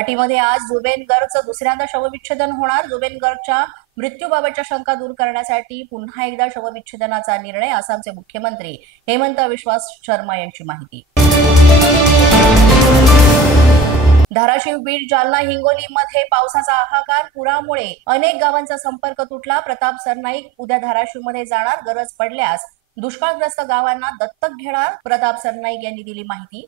गुवाहाटीमध्ये आज जुबेन गर्गचं दुसऱ्यांदा शवविच्छेदन होणार। जुबेन गर्गच्या मृत्यूबाबतच्या शंका दूर करण्यासाठी पुन्हा एकदा शवविच्छेदनाचा निर्णय। आसामचे मुख्यमंत्री हेमंत बिस्वा शर्मा यांची माहिती। धाराशिव, बीड, जालना, हिंगोलीमध्ये पावसाचा हाहाकार। पुरामुळे अनेक गावांचा संपर्क तुटला। प्रताप सरनाईक उद्या धाराशिवमध्ये जाणार। गरज पडल्यास दुष्काळग्रस्त गावांना दत्तक घेणार। प्रताप सरनाईक यांनी दिली माहिती।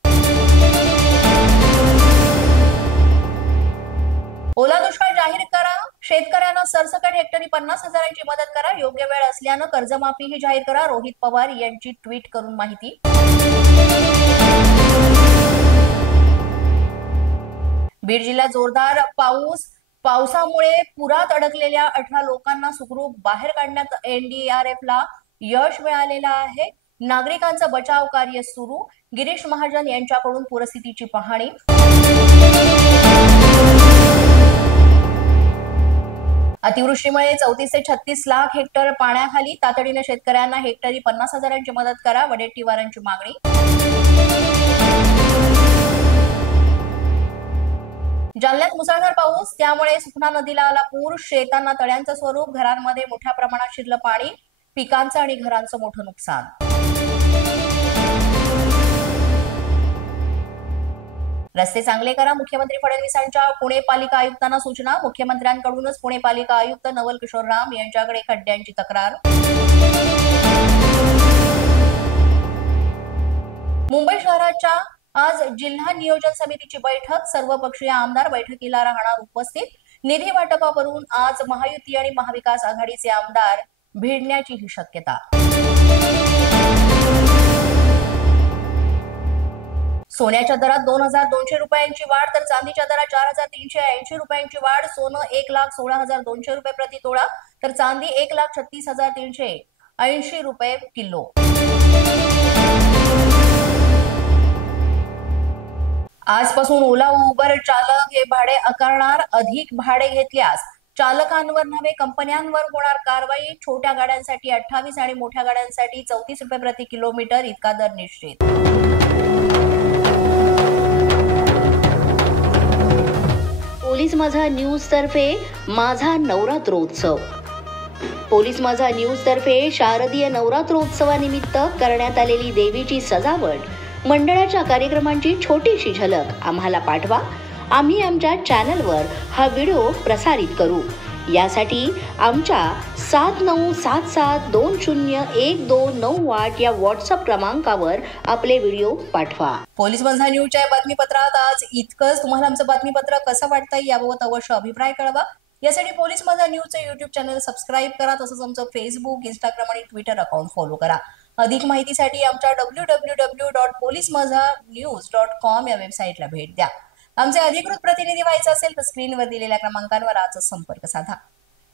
ओला दुष्काळ जाहीर करा, शेतकऱ्यांना सरसकट हेक्टरी 50,000ची मदत करा, योग्य वेळ असल्यानं कर्जमाफीही जाहीर करा। रोहित पवार यांची ट्विट करून माहिती। बीड जिल्ह्यात जोरदार पावसामुळे पुरात अडकलेल्या 18 लोकांना सुखरूप बाहेर काढण्यात एनडीआरएफला यश मिळालेलं आहे। नागरिकांचं बचाव कार्य सुरू। गिरीश महाजन यांच्याकडून पूरस्थितीची पाहणी। अतिवृष्टीमुळे 34 ते 36 लाख हेक्टर पाण्याखाली। तातडीने शेतकऱ्यांना हेक्टरी 50,000ची मदत करा, वडेट्टीवारांची मागणी। जालन्यात मुसळधार पाऊस, त्यामुळे सुखना नदीला आला पूर। शेतांना तळ्यांचं स्वरूप, घरांमध्ये मोठ्या प्रमाणात शिरलं पाणी। पिकांचं आणि घरांचं मोठं नुकसान। रस्ते चांगले करा, मुख्यमंत्री फडणवीसांच्या पुणे पालिका आयुक्तांना सूचना। मुख्यमंत्र्यांकडूनच पुणे पालिका आयुक्त नवल किशोर राम यांच्याकडे खड्ड्यांची तक्रार। मुंबई शहराच्या आज जिल्हा नियोजन समितीची बैठक। सर्वपक्षीय आमदार बैठकीला राहणार उपस्थित। निधी वाटपावरून आज महायुती आणि महाविकास आघाडीचे आमदार भिडण्याचीही शक्यता। सोन्याच्या दरात 2,200 रुपयांची वाढ, तर चांदीच्या दरात 4,380 रुपयांची वाढ। सोनं 1,16,200 रुपये प्रति तोळा, तर चांदी 1,36,380 रुपये किलो। आजपासून ओला व उबर चालक हे भाडे आकारणार। अधिक भाडे घेतल्यास चालकांवर नव्हे कंपन्यांवर होणार कारवाई। छोट्या गाड्यांसाठी 28 आणि मोठ्या गाड्यांसाठी 34 रुपये प्रति किलोमीटर इतका दर निश्चित। पोलीस माझा न्यूज तर्फे माझा नवरात्रोत्सव। पोलीस माझा न्यूज तर्फे शारदीय नवरात्रोत्सवानिमित्त करण्यात आलेली देवीची सजावट, मंडळाच्या कार्यक्रमांची छोटीशी झलक आम्हाला पाठवा। आम्ही आमच्या चॅनलवर हा व्हिडिओ प्रसारित करू। यासाठी आमच्या 7977201298 या व्हॉट्सअप क्रमांकावर आपले व्हिडिओ पाठवा। पोलीस माझा न्यूजच्या बातमीपत्रात आज इतकंच। तुम्हाला आमचं बातमीपत्र कसं वाटतंय याबाबत अवश्य अभिप्राय कळवा। यासाठी पोलीस माझा न्यूजचं YouTube चॅनल सबस्क्राईब करा, तसंच आमचं फेसबुक, इंस्टाग्राम आणि ट्विटर अकाउंट फॉलो करा। अधिक माहितीसाठी आमच्या www.policemazanews.com या वेबसाईटला भेट द्या। आमचे अधिकृत प्रतिनिधी व्हायचे असेल तर स्क्रीनवर दिलेल्या क्रमांकांवर आजच संपर्क साधा।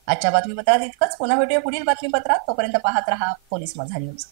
आजच्या बातमीपत्रात इतकंच। पुन्हा भेटूया पुढील बातमीपत्रात। तोपर्यंत पाहत रहा पोलीस माझा न्यूज।